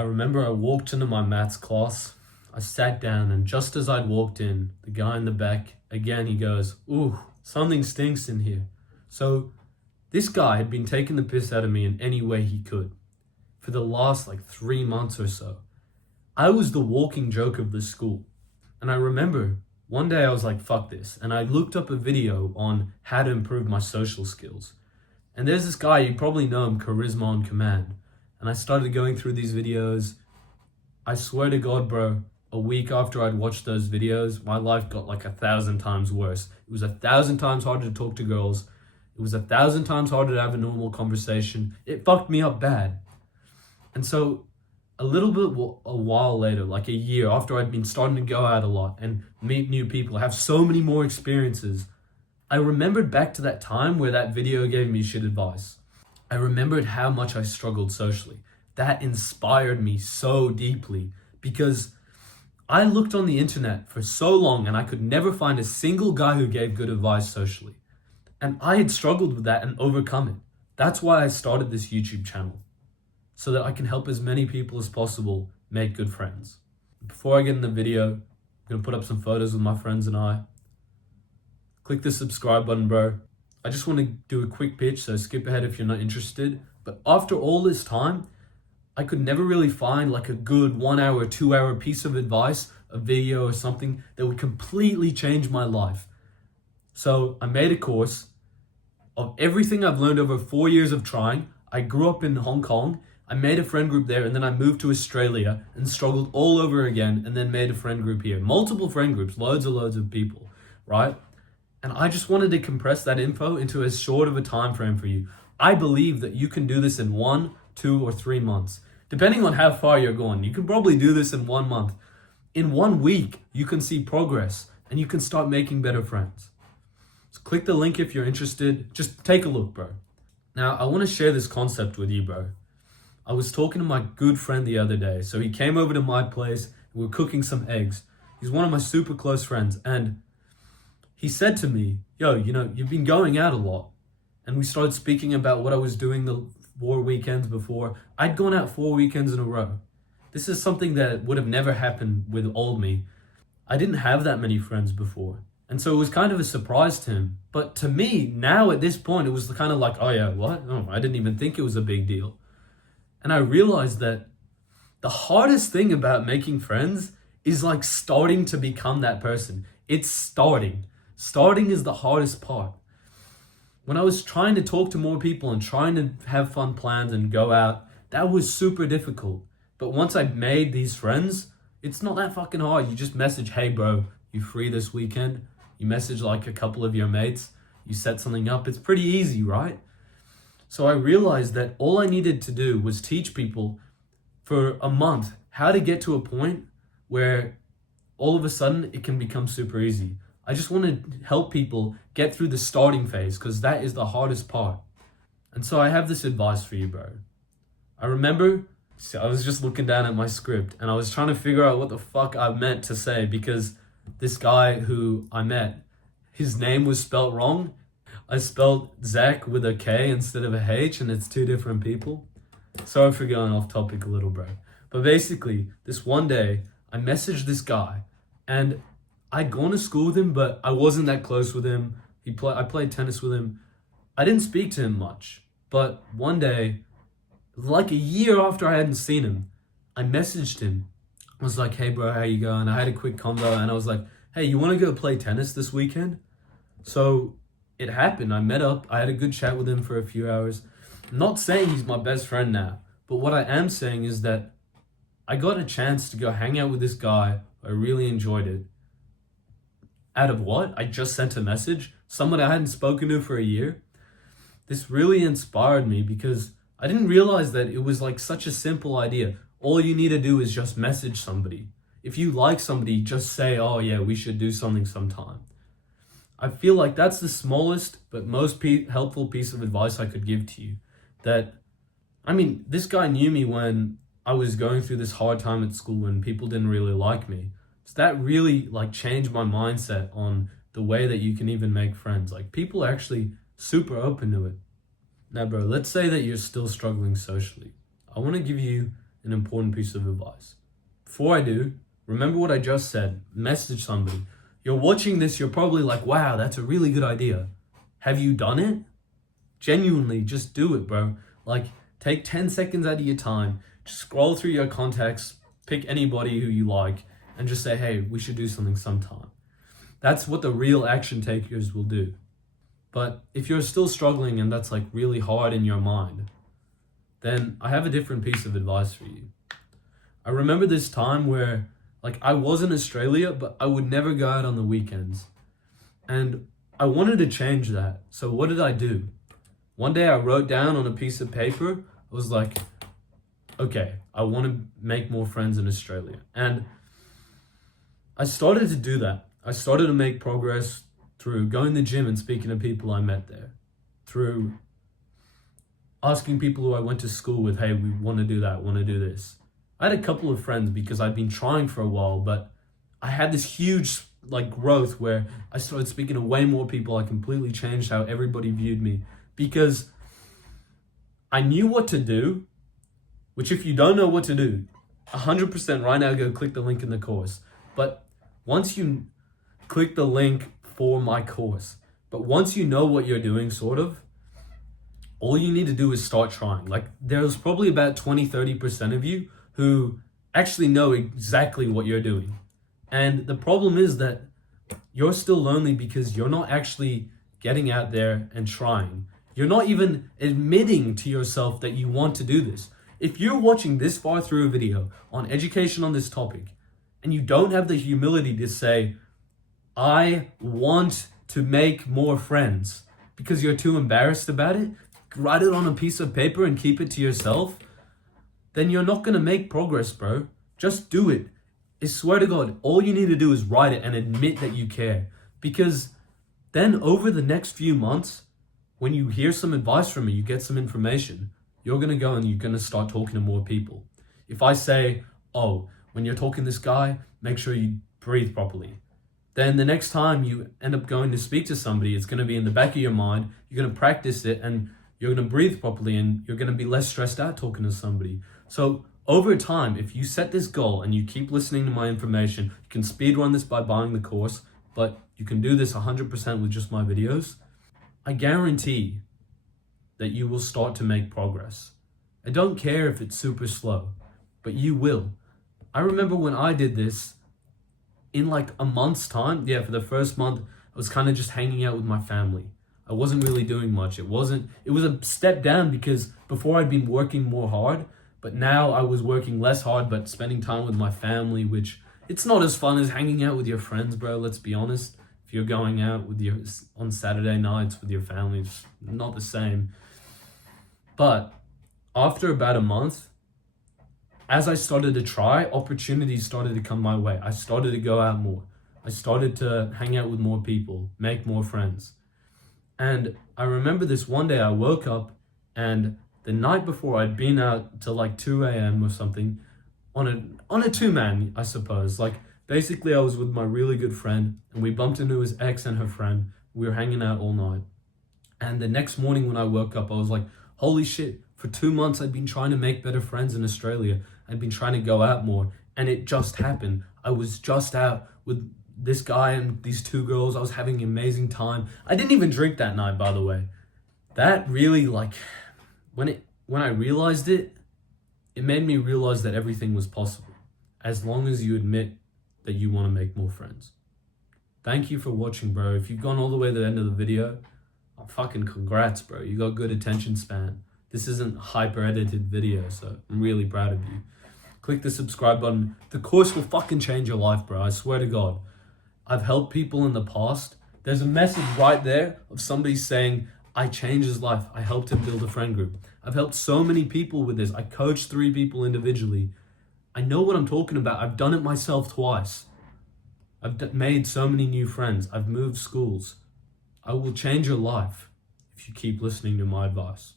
I remember I walked into my maths class. I sat down, and just as I'd walked in, the guy in the back, again, he goes, "Ooh, something stinks in here." So this guy had been taking the piss out of me in any way he could for the last 3 months or so. I was the walking joke of the school. And I remember one day I was like, fuck this. And I looked up a video on how to improve my social skills. And there's this guy, you probably know him, Charisma on Command. And I started going through these videos. I swear to God, bro, a week after I'd watched those videos, my life got 1,000 times worse. It was 1,000 times harder to talk to girls. It was 1,000 times harder to have a normal conversation. It fucked me up bad. And so a while later, like a year after I'd been starting to go out a lot and meet new people, have so many more experiences, I remembered back to that time where that video gave me shit advice. I remembered how much I struggled socially. That inspired me so deeply because I looked on the internet for so long and I could never find a single guy who gave good advice socially. And I had struggled with that and overcome it. That's why I started this YouTube channel, so that I can help as many people as possible make good friends. Before I get in the video, I'm gonna put up some photos with my friends and I. Click the subscribe button, bro. I just want to do a quick pitch, so skip ahead if you're not interested. But after all this time, I could never really find a good 1 hour, 2 hour piece of advice, a video or something that would completely change my life. So I made a course of everything I've learned over 4 years of trying. I grew up in Hong Kong. I made a friend group there, and then I moved to Australia and struggled all over again, and then made a friend group here. Multiple friend groups, loads of people, right? And I just wanted to compress that info into as short of a time frame for you. I believe that you can do this in 1, 2, or 3 months. Depending on how far you're going, you can probably do this in 1 month. In 1 week, you can see progress and you can start making better friends. So click the link if you're interested. Just take a look, bro. Now, I want to share this concept with you, bro. I was talking to my good friend the other day. So he came over to my place. We were cooking some eggs. He's one of my super close friends. And he said to me, yo, you've been going out a lot. And we started speaking about what I was doing the 4 weekends before. I'd gone out 4 weekends in a row. This is something that would have never happened with old me. I didn't have that many friends before. And so it was kind of a surprise to him. But to me, now at this point, it was kind of like, oh yeah, what? Oh, I didn't even think it was a big deal. And I realized that the hardest thing about making friends is starting to become that person. It's starting. Starting is the hardest part. When I was trying to talk to more people and trying to have fun plans and go out, that was super difficult. But once I made these friends, it's not that fucking hard. You just message, hey bro, you free this weekend? You message a couple of your mates, you set something up. It's pretty easy, right? So I realized that all I needed to do was teach people for a month how to get to a point where all of a sudden it can become super easy. I just want to help people get through the starting phase because that is the hardest part. And so I have this advice for you, bro. I remember I was just looking down at my script and I was trying to figure out what the fuck I meant to say because this guy who I met, his name was spelt wrong. I spelled Zach with a K instead of a H, and it's two different people. Sorry for going off topic a little, bro. But basically, this one day, I messaged this guy, and I'd gone to school with him, but I wasn't that close with him. I played tennis with him. I didn't speak to him much. But one day, a year after I hadn't seen him, I messaged him. I was like, hey bro, how you going? I had a quick convo and I was like, hey, you want to go play tennis this weekend? So it happened. I met up. I had a good chat with him for a few hours. I'm not saying he's my best friend now, but what I am saying is that I got a chance to go hang out with this guy. I really enjoyed it. Out of what? I just sent a message. Someone I hadn't spoken to for a year. This really inspired me because I didn't realize that it was such a simple idea. All you need to do is just message somebody. If you like somebody, just say, oh yeah, we should do something sometime. I feel like that's the smallest but most helpful piece of advice I could give to you. This guy knew me when I was going through this hard time at school and people didn't really like me. So that really changed my mindset on the way that you can even make friends. People are actually super open to it. Now bro, let's say that you're still struggling socially. I want to give you an important piece of advice. Before I do, remember what I just said. Message somebody. You're watching this, you're probably like, wow, that's a really good idea. Have you done it? Genuinely, just do it, bro. Like, take 10 seconds out of your time, just scroll through your contacts, pick anybody who you like, and just say, hey, we should do something sometime. That's what the real action takers will do. But if you're still struggling and that's like really hard in your mind, then I have a different piece of advice for you. I remember this time where like I was in Australia, but I would never go out on the weekends. And I wanted to change that. So what did I do? One day I wrote down on a piece of paper, I was like, okay, I want to make more friends in Australia. And I started to do that. I started to make progress through going to the gym and speaking to people I met there, through asking people who I went to school with, hey, we want to do that, want to do this. I had a couple of friends because I'd been trying for a while, but I had this huge like growth where I started speaking to way more people. I completely changed how everybody viewed me because I knew what to do, which if you don't know what to do, 100% right now, go click the link in the course. But once you click the link for my course, but once you know what you're doing, sort of, all you need to do is start trying. Like there's probably about 20-30% of you who actually know exactly what you're doing. And the problem is that you're still lonely because you're not actually getting out there and trying. You're not even admitting to yourself that you want to do this. If you're watching this far through a video on education on this topic and you don't have the humility to say, I want to make more friends because you're too embarrassed about it, write it on a piece of paper and keep it to yourself, then you're not going to make progress, bro. Just do it. I swear to God, all you need to do is write it and admit that you care. Because then over the next few months, when you hear some advice from me, you get some information, you're going to go and you're going to start talking to more people. If I say, oh, when you're talking to this guy, make sure you breathe properly. Then the next time you end up going to speak to somebody, it's going to be in the back of your mind. You're going to practice it and you're going to breathe properly and you're going to be less stressed out talking to somebody. So over time, if you set this goal and you keep listening to my information, you can speedrun this by buying the course, but you can do this 100% with just my videos. I guarantee that you will start to make progress. I don't care if it's super slow, but you will. I remember when I did this, in like a month's time, for the first month, I was kind of just hanging out with my family. I wasn't really doing much. It was a step down because before I'd been working more hard, but now I was working less hard, but spending time with my family, which it's not as fun as hanging out with your friends, bro. Let's be honest. If you're going out on Saturday nights with your family, it's not the same. But after about a month, as I started to try, opportunities started to come my way. I started to go out more. I started to hang out with more people, make more friends. And I remember this one day I woke up and the night before I'd been out till like 2 a.m. or something on a two-man, I suppose. Like basically I was with my really good friend and we bumped into his ex and her friend. We were hanging out all night. And the next morning when I woke up, I was like, holy shit, for 2 months I'd been trying to make better friends in Australia. I'd been trying to go out more and it just happened. I was just out with this guy and these two girls. I was having an amazing time. I didn't even drink that night, by the way. That really, like, when I realized it, it made me realize that everything was possible as long as you admit that you want to make more friends. Thank you for watching, bro. If you've gone all the way to the end of the video, fucking congrats, bro. You got good attention span. This isn't a hyper edited video, so I'm really proud of you. Click the subscribe button. The course will fucking change your life, bro. I swear to God. I've helped people in the past. There's a message right there of somebody saying, I changed his life. I helped him build a friend group. I've helped so many people with this. I coached 3 people individually. I know what I'm talking about. I've done it myself twice. I've made so many new friends. I've moved schools. I will change your life if you keep listening to my advice.